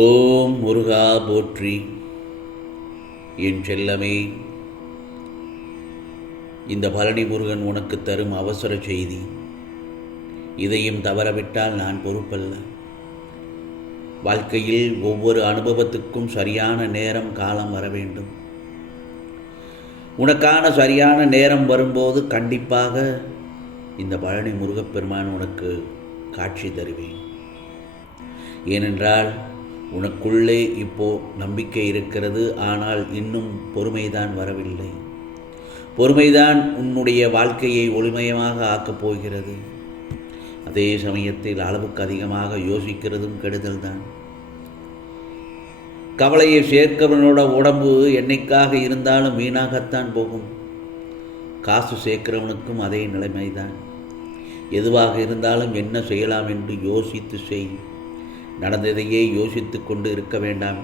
ஓம் முருகா போற்றி. என் செல்லமே, இந்த பழனி முருகன் உனக்கு தரும் அவசர செய்தி. இதையும் தவறவிட்டால் நான் பொறுப்பல்ல. வாழ்க்கையில் ஒவ்வொரு அனுபவத்துக்கும் சரியான நேரம் காலம் வர வேண்டும். உனக்கான சரியான நேரம் வரும்போது கண்டிப்பாக இந்த பழனி முருகப்பெருமான் உனக்கு காட்சி தருவேன். ஏனென்றால் உனக்குள்ளே இப்போ நம்பிக்கை இருக்கிறது, ஆனால் இன்னும் பொறுமைதான் வரவில்லை. பொறுமைதான் உன்னுடைய வாழ்க்கையை ஒளிமயமாக ஆக்கப் போகிறது. அதே சமயத்தில் அளவுக்கு அதிகமாக யோசிக்கிறதும் கெடுதல் தான். கவலையை சேர்க்கிறவனோட உடம்பு என்னைக்காக இருந்தாலும் வீணாகத்தான் போகும். காசு சேர்க்கிறவனுக்கும் அதே நிலைமைதான். எதுவாக இருந்தாலும் என்ன செய்யலாம் என்று யோசித்து செய். நடந்ததையே யோசித்து கொண்டு இருக்க வேண்டாம்.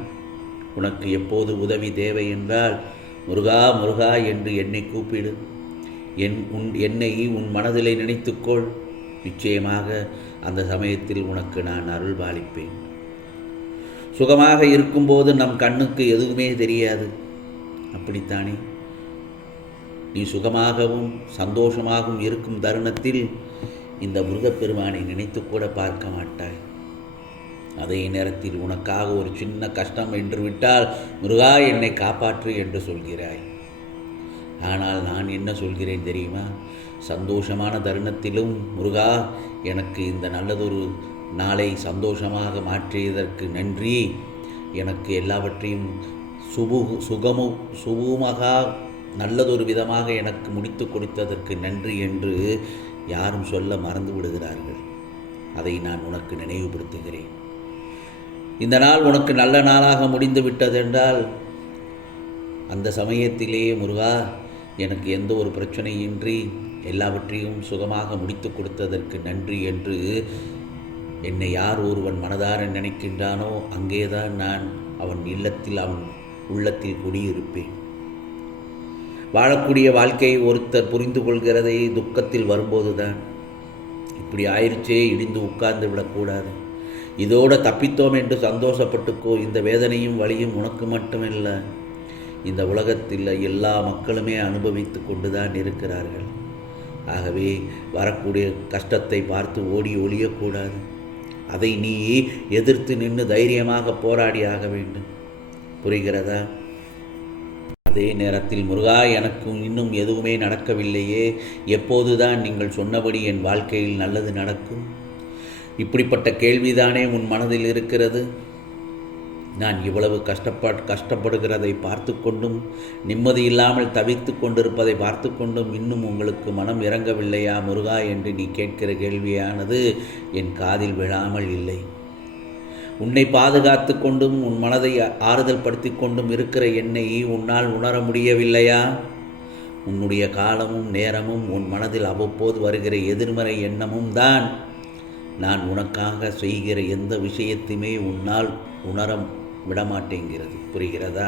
உனக்கு எப்போது உதவி தேவை என்றால் முருகா முருகா என்று என்னை கூப்பிடு. என்னை உன் மனதிலே நினைத்துக்கொள். நிச்சயமாக அந்த சமயத்தில் உனக்கு நான் அருள் பாலிப்பேன். சுகமாக இருக்கும்போது நம் கண்ணுக்கு எதுவுமே தெரியாது, அப்படித்தானே? நீ சுகமாகவும் சந்தோஷமாகவும் இருக்கும் தருணத்தில் இந்த முருகப்பெருமானை நினைத்து கூட பார்க்க மாட்டாய். அதே நேரத்தில் உனக்காக ஒரு சின்ன கஷ்டம் என்று விட்டால் முருகா என்னை காப்பாற்று என்று சொல்கிறாய். ஆனால் நான் என்ன சொல்கிறேன் தெரியுமா? சந்தோஷமான தருணத்திலும் முருகா எனக்கு இந்த நல்லதொரு நாளை சந்தோஷமாக மாற்றியதற்கு நன்றி, எனக்கு எல்லாவற்றையும் சுகமாக நல்லதொரு விதமாக எனக்கு முடித்து கொடுத்ததற்கு நன்றி என்று யாரும் சொல்ல மறந்து விடுகிறார்கள். அதை நான் உனக்கு நினைவுபடுத்துகிறேன். இந்த நாள் உனக்கு நல்ல நாளாக முடிந்து விட்டதென்றால் அந்த சமயத்திலேயே முருகா எனக்கு எந்த ஒரு பிரச்சனையின்றி எல்லாவற்றையும் சுகமாக முடித்து கொடுத்ததற்கு நன்றி என்று என்னை யார் ஒருவன் மனதார நினைக்கின்றானோ அங்கேதான் நான் அவன் இல்லத்தில் அவன் உள்ளத்தில் குடியிருப்பேன். வாழக்கூடிய வாழ்க்கையை ஒருத்தர் புரிந்து கொள்கிறதை துக்கத்தில் வரும்போது தான். இப்படி ஆயிடுச்சே இடிந்து உட்கார்ந்து விடக்கூடாது. இதோடு தப்பித்தோம் என்று சந்தோஷப்பட்டுக்கோ. இந்த வேதனையும் வலியும் உனக்கு மட்டுமில்லை, இந்த உலகத்தில் எல்லா மக்களுமே அனுபவித்து கொண்டு தான் இருக்கிறார்கள். ஆகவே வரக்கூடிய கஷ்டத்தை பார்த்து ஓடி ஒழியக்கூடாது. அதை நீ எதிர்த்து நின்று தைரியமாக போராடி ஆக வேண்டும். புரிகிறதா? அதே நேரத்தில் முருகா எனக்கு இன்னும் எதுவுமே நடக்கவில்லையே, எப்போதுதான் நீங்கள் சொன்னபடி என் வாழ்க்கையில் நல்லது நடக்கும்? இப்படிப்பட்ட கேள்விதானே உன் மனதில் இருக்கிறது. நான் இவ்வளவு கஷ்டப்படுகிறதை பார்த்து கொண்டும், நிம்மதி இல்லாமல் தவித்து கொண்டிருப்பதை பார்த்து கொண்டும் இன்னும் உங்களுக்கு மனம் இறங்கவில்லையா முருகா என்று நீ கேட்கிற கேள்வியானது என் காதில் விழாமல் இல்லை. உன்னை பாதுகாத்து கொண்டும் உன் மனதை ஆறுதல் படுத்தி கொண்டும் இருக்கிற என்னை உன்னால் உணர முடியவில்லையா? உன்னுடைய காலமும் நேரமும் உன் மனதில் அவ்வப்போது வருகிற எதிர்மறை எண்ணமும் தான் நான் உனக்காக செய்கிற எந்த விஷயத்தையுமே உன்னால் உணர விடமாட்டேங்கிறது. புரிகிறதா?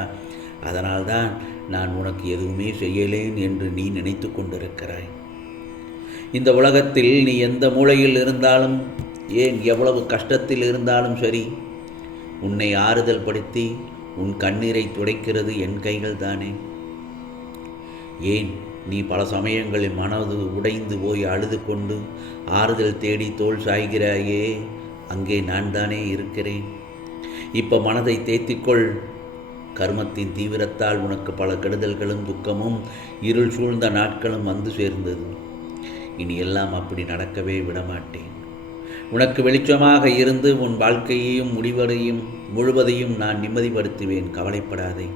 அதனால்தான் நான் உனக்கு எதுவுமே செய்யலேன் என்று நீ நினைத்து கொண்டிருக்கிறாய். இந்த உலகத்தில் நீ எந்த மூலையில் இருந்தாலும், ஏன் எவ்வளவு கஷ்டத்தில் இருந்தாலும் சரி, உன்னை ஆறுதல் படுத்தி உன் கண்ணீரை துடைக்கிறது என் கைகள் தானே. ஏன் நீ பல சமயங்களில் மனது உடைந்து போய் அழுது கொண்டு ஆறுதல் தேடி தோள் சாய்கிறாயே, அங்கே நான் தானே இருக்கிறேன். இப்போ மனதை தேத்திக்கொள். கர்மத்தின் தீவிரத்தால் உனக்கு பல கெடுதல்களும் துக்கமும் இருள் சூழ்ந்த நாட்களும் வந்து சேர்ந்தது. இனி எல்லாம் அப்படி நடக்கவே விடமாட்டேன். உனக்கு வெளிச்சமாக இருந்து உன் வாழ்க்கையையும் முழுவதையும் நான் நிம்மதிப்படுத்துவேன். கவலைப்படாதே.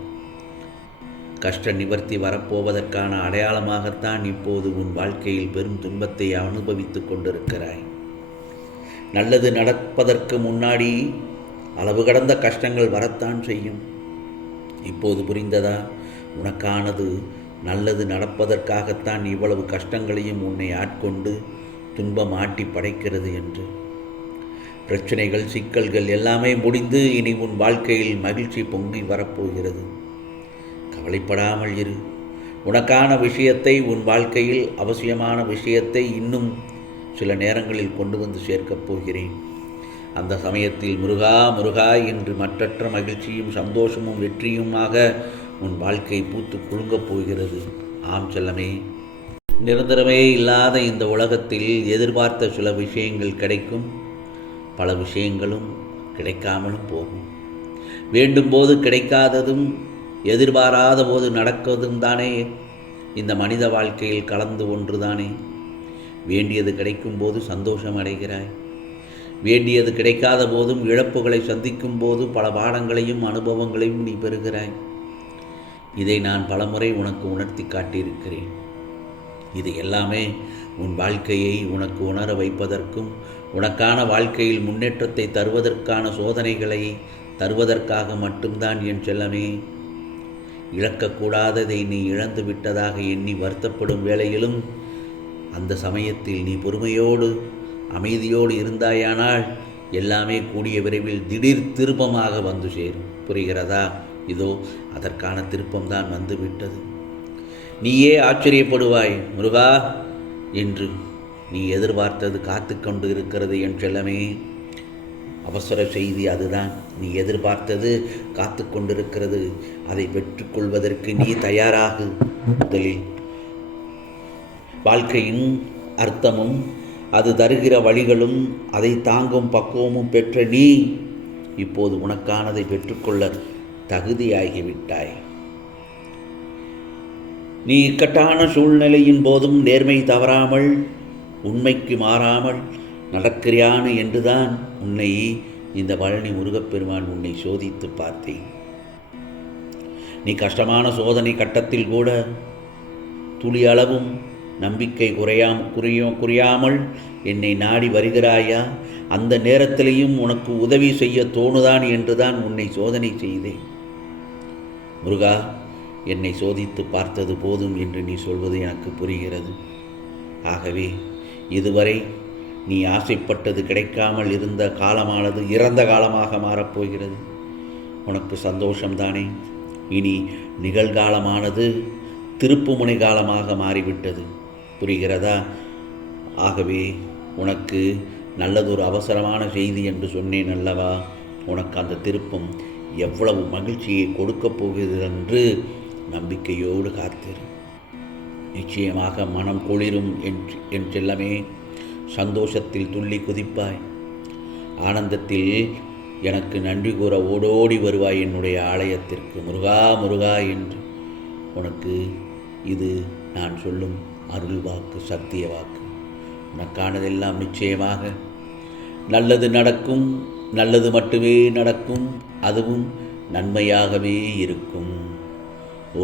கஷ்ட நிவர்த்தி வரப்போவதற்கான அடையாளமாகத்தான் இப்போது உன் வாழ்க்கையில் பெரும் துன்பத்தை அனுபவித்து கொண்டிருக்கிறாய். நல்லது நடப்பதற்கு முன்னாடி அளவு கடந்த கஷ்டங்கள் வரத்தான் செய்யும். இப்போது புரிந்ததா? உனக்கானது நல்லது நடப்பதற்காகத்தான் இவ்வளவு கஷ்டங்களையும் உன்னை ஆட்கொண்டு துன்பம் ஆட்டி படைக்கிறது என்று. பிரச்சனைகள் சிக்கல்கள் எல்லாமே முடிந்து இனி உன் வாழ்க்கையில் மகிழ்ச்சி பொங்கி வரப்போகிறது. கவலைப்படாமல் இரு. உனக்கான விஷயத்தை, உன் வாழ்க்கையில் அவசியமான விஷயத்தை இன்னும் சில நேரங்களில் கொண்டு வந்து சேர்க்கப் போகிறேன். அந்த சமயத்தில் முருகா முருகா என்று மற்றற்ற மகிழ்ச்சியும் சந்தோஷமும் வெற்றியுமாக உன் வாழ்க்கை பூத்து குலுங்கப் போகிறது. ஆம் செல்லமே, நிரந்தரமே இல்லாத இந்த உலகத்தில் எதிர்பார்த்த சில விஷயங்கள் கிடைக்கும், பல விஷயங்களும் கிடைக்காமலும் போகும். வேண்டும் போது கிடைக்காததும் எதிர்பாராத போது நடக்குவதும் தானே இந்த மனித வாழ்க்கையில் கலந்து ஒன்றுதானே. வேண்டியது கிடைக்கும் போது சந்தோஷம் அடைகிறாய், வேண்டியது கிடைக்காத போதும் இழப்புகளை சந்திக்கும் போது பல பாடங்களையும் அனுபவங்களையும் நீ பெறுகிறாய். இதை நான் பலமுறை உனக்கு உணர்த்தி காட்டியிருக்கிறேன். இது எல்லாமே உன் வாழ்க்கையை உனக்கு உணர வைப்பதற்கும் உனக்கான வாழ்க்கையில் முன்னேற்றத்தை தருவதற்கான சோதனைகளை தருவதற்காக மட்டும்தான் என் செல்லமே. இழக்கக்கூடாததை நீ இழந்து விட்டதாக எண்ணி வருத்தப்படும் வேளையிலும் அந்த சமயத்தில் நீ பொறுமையோடு அமைதியோடு இருந்தாயானால் எல்லாமே கூடிய விரைவில் திடீர் திருப்பமாக வந்து சேரும். புரிகிறதா? இதோ அதற்கான திருப்பம்தான் வந்துவிட்டது. நீயே ஆச்சரியப்படுவாய், முருகா என்று நீ எதிர்பார்த்தது காத்து கொண்டு இருக்கிறது என் செல்லமே. அவசர செய்தி அதுதான். நீ எதிர்பார்த்தது காத்து கொண்டிருக்கிறது. அதை பெற்றுக்கொள்வதற்கு நீ தயாராகு. முதலில் வாழ்க்கையின் அர்த்தமும் அது தருகிற வழிகளும் அதை தாங்கும் பக்குவமும் பெற்ற நீ இப்போது உனக்கானதை பெற்றுக்கொள்ள தகுதியாகிவிட்டாய். நீ இக்கட்டான சூழ்நிலையின் போதும் நேர்மை தவறாமல் உண்மைக்கு மாறாமல் நடக்கிறான் என்றுதான் உன்னை இந்த பழனி முருகப்பெருமான் உன்னை சோதித்து பார்த்தேன். நீ கஷ்டமான சோதனை கட்டத்தில் கூட துளி அளவும் நம்பிக்கை குறையாமல் என்னை நாடி வருகிறாயா? அந்த நேரத்திலேயும் உனக்கு உதவி செய்ய தோணுதான் என்றுதான் உன்னை சோதனை செய்தேன். முருகா, என்னை சோதித்து பார்த்தது போதும் என்று நீ சொல்வது எனக்கு புரிகிறது. ஆகவே இதுவரை நீ ஆசைப்பட்டது கிடைக்காமல் இருந்த காலமானது இறந்த காலமாக மாறப்போகிறது. உனக்கு சந்தோஷம்தானே? இனி நிகழ்காலமானது திருப்புமுனை காலமாக மாறிவிட்டது. புரிகிறதா? ஆகவே உனக்கு நல்லதொரு அவசரமான செய்தி என்று சொன்னேன் அல்லவா? உனக்கு அந்த திருப்பம் எவ்வளவு மகிழ்ச்சியை கொடுக்கப் போகிறது என்று நம்பிக்கையோடு காத்திரு. நிச்சயமாக மனம் குளிரும் என் செல்லமே. சந்தோஷத்தில் துள்ளி குதிப்பாய். ஆனந்தத்தில் எனக்கு நன்றி கூற ஓடோடி வருவாய் என்னுடைய ஆலயத்திற்கு. முருகா முருகா என்று. உனக்கு இது நான் சொல்லும் அருள் வாக்கு, சத்திய வாக்கு. உனக்கானதெல்லாம் நிச்சயமாக நல்லது நடக்கும். நல்லது மட்டுமே நடக்கும். அதுவும் நன்மையாகவே இருக்கும்.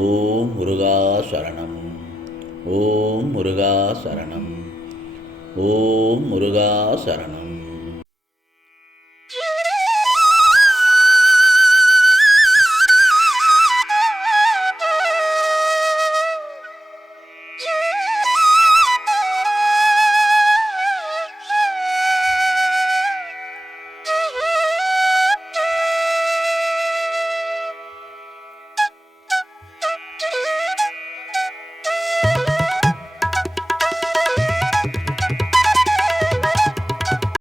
ஓம் முருகா சரணம். ஓம் முருகா சரணம். ஓம் முருகா சரணம்.